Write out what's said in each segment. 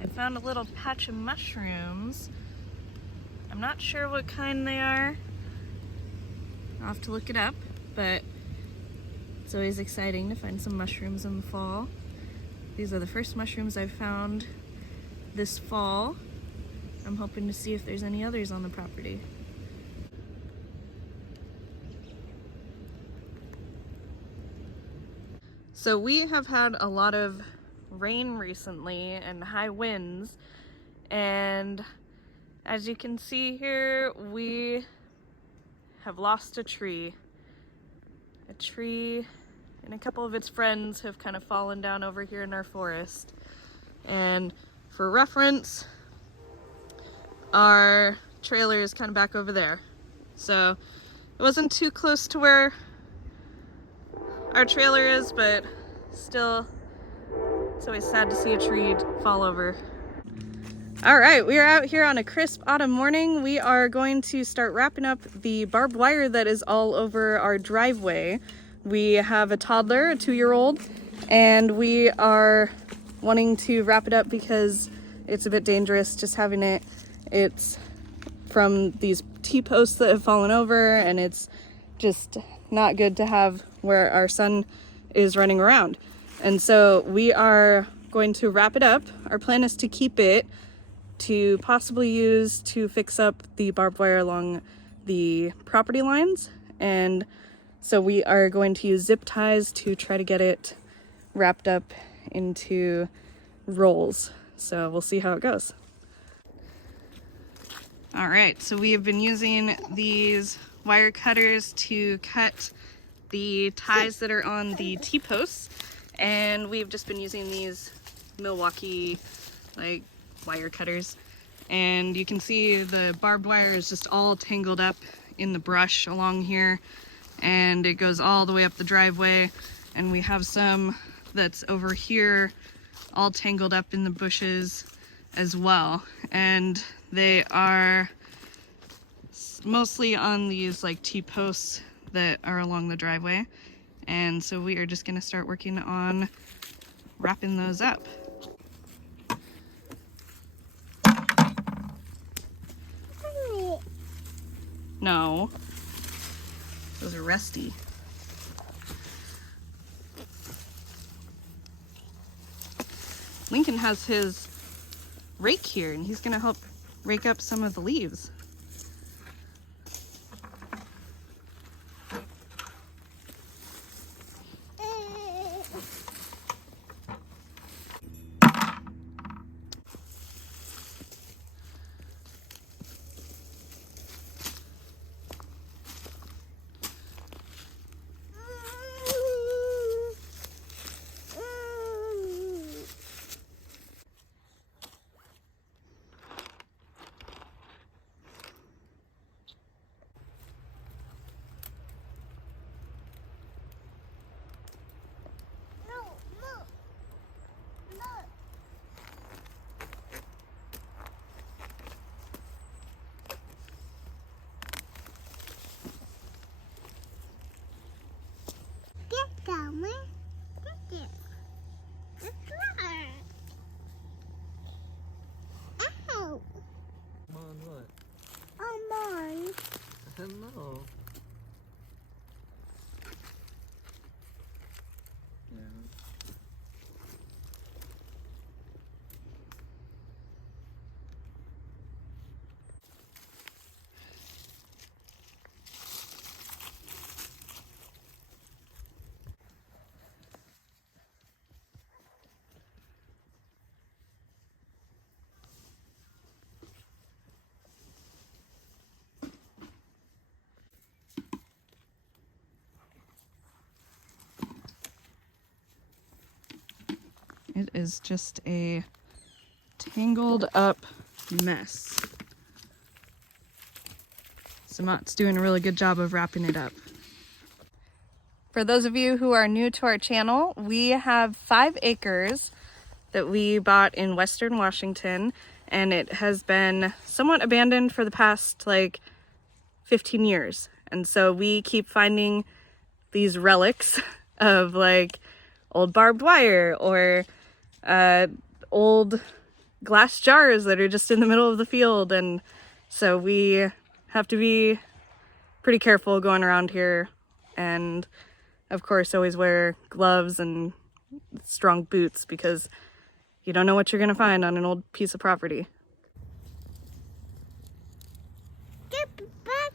I found a little patch of mushrooms. I'm not sure what kind they are. I'll have to look it up, but it's always exciting to find some mushrooms in the fall. These are the first mushrooms I've found this fall. I'm hoping to see if there's any others on the property. So we have had a lot of rain recently and high winds, and as you can see here, we have lost a tree. A tree and a couple of its friends have kind of fallen down over here in our forest. And for reference, our trailer is kind of back over there. So it wasn't too close to where our trailer is, but still, it's always sad to see a tree fall over. All right, we are out here on a crisp autumn morning. We are going to start wrapping up the barbed wire that is all over our driveway. We have a toddler, a 2-year-old, and we are wanting to wrap it up because it's a bit dangerous just having it. It's from these T-posts that have fallen over, and it's just not good to have where our son is running around. And so we are going to wrap it up. Our plan is to keep it to possibly use to fix up the barbed wire along the property lines. And so we are going to use zip ties to try to get it wrapped up into rolls. So we'll see how it goes. All right, so we have been using these wire cutters to cut the ties that are on the T-posts, and we've just been using these Milwaukee wire cutters, and you can see the barbed wire is just all tangled up in the brush along here, and it goes all the way up the driveway, and we have some that's over here all tangled up in the bushes as well, and they are mostly on these T-posts that are along the driveway. And so we are just going to start working on wrapping those up. No, those are rusty. Lincoln has his rake here, and he's going to help rake up some of the leaves. Hello. Yeah. It is just a tangled up mess. Samat's doing a really good job of wrapping it up. For those of you who are new to our channel, we have 5 acres that we bought in Western Washington, and it has been somewhat abandoned for the past 15 years. And so we keep finding these relics of old barbed wire or old glass jars that are just in the middle of the field, and so we have to be pretty careful going around here, and of course always wear gloves and strong boots because you don't know what you're gonna find on an old piece of property. Get back.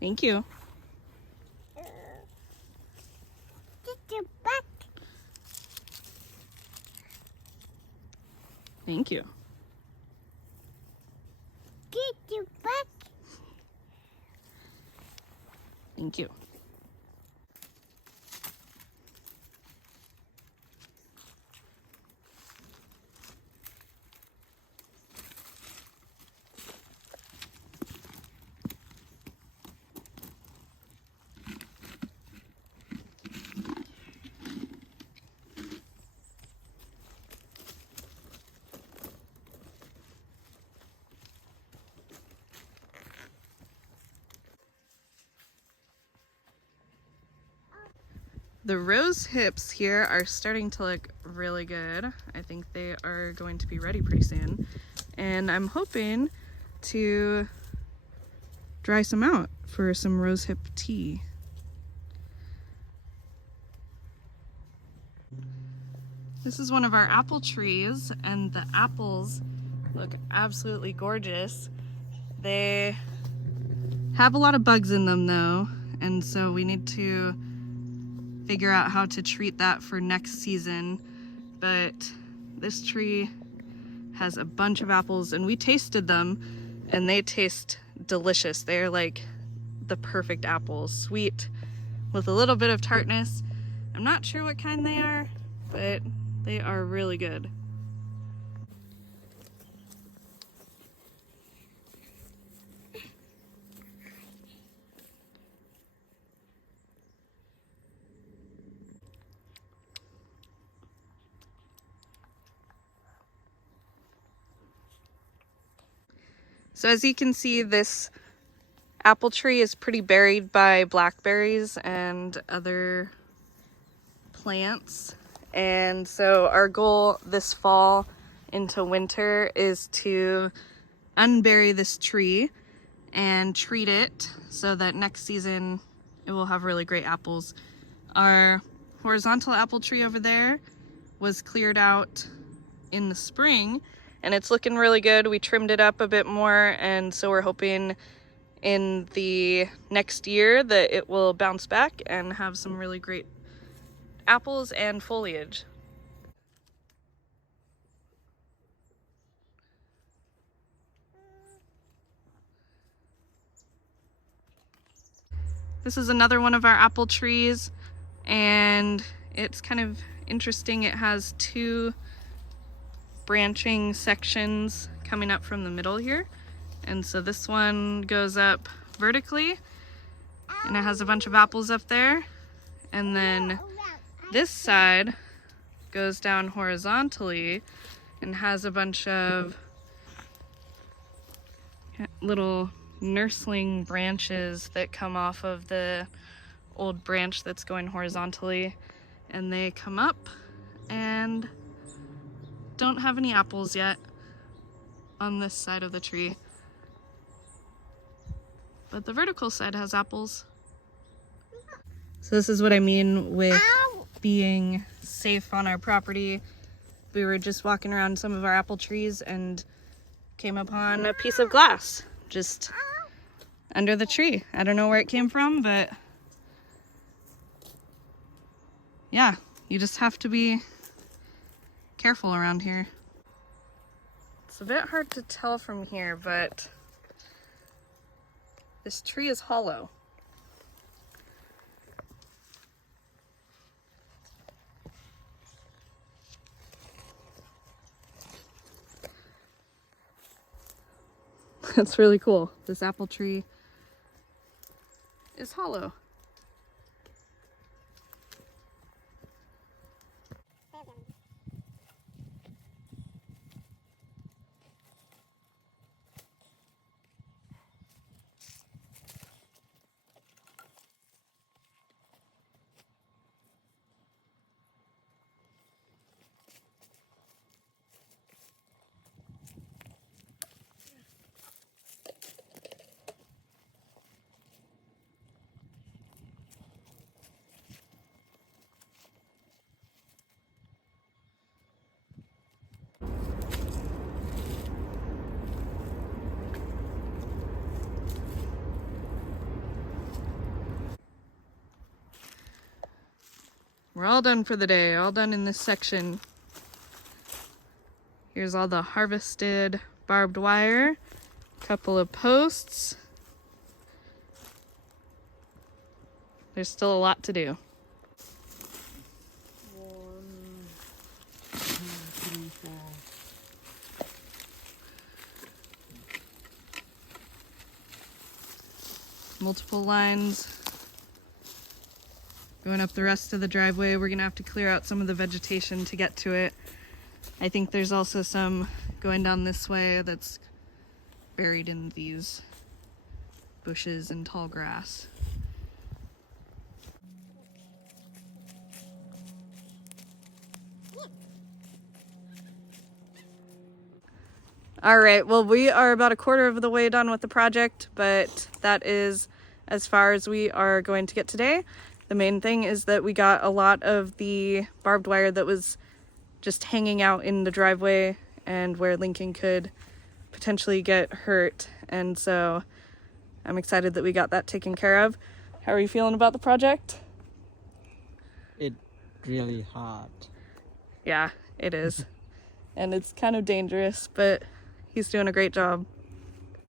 Thank you. Get your back. Thank you. Get your back. Thank you. The rose hips here are starting to look really good. I think they are going to be ready pretty soon. And I'm hoping to dry some out for some rose hip tea. This is one of our apple trees, and the apples look absolutely gorgeous. They have a lot of bugs in them though, and so we need to figure out how to treat that for next season. But this tree has a bunch of apples, and we tasted them and they taste delicious. They're like the perfect apples, sweet with a little bit of tartness. I'm not sure what kind they are, but they are really good. So as you can see, this apple tree is pretty buried by blackberries and other plants. And so our goal this fall into winter is to unbury this tree and treat it so that next season it will have really great apples. Our horizontal apple tree over there was cleared out in the spring, and it's looking really good. We trimmed it up a bit more, and so we're hoping in the next year that it will bounce back and have some really great apples and foliage. This is another one of our apple trees, and it's kind of interesting. It has two branching sections coming up from the middle here. And so this one goes up vertically, and it has a bunch of apples up there. And then this side goes down horizontally and has a bunch of little nursling branches that come off of the old branch that's going horizontally, and they come up and don't have any apples yet on this side of the tree, but the vertical side has apples. So this is what I mean with being safe on our property. We were just walking around some of our apple trees and came upon a piece of glass just under the tree. I don't know where it came from, but yeah, you just have to be careful around here. It's a bit hard to tell from here, but this tree is hollow. That's really cool. This apple tree is hollow. We're all done for the day, all done in this section. Here's all the harvested barbed wire, couple of posts. There's still a lot to do. 1, 2, 3, 4. Multiple lines going up the rest of the driveway. We're gonna have to clear out some of the vegetation to get to it. I think there's also some going down this way that's buried in these bushes and tall grass. All right, well, we are about a quarter of the way done with the project, but that is as far as we are going to get today. The main thing is that we got a lot of the barbed wire that was just hanging out in the driveway and where Lincoln could potentially get hurt. And so I'm excited that we got that taken care of. How are you feeling about the project? It's really hard. Yeah, it is. And it's kind of dangerous, but he's doing a great job.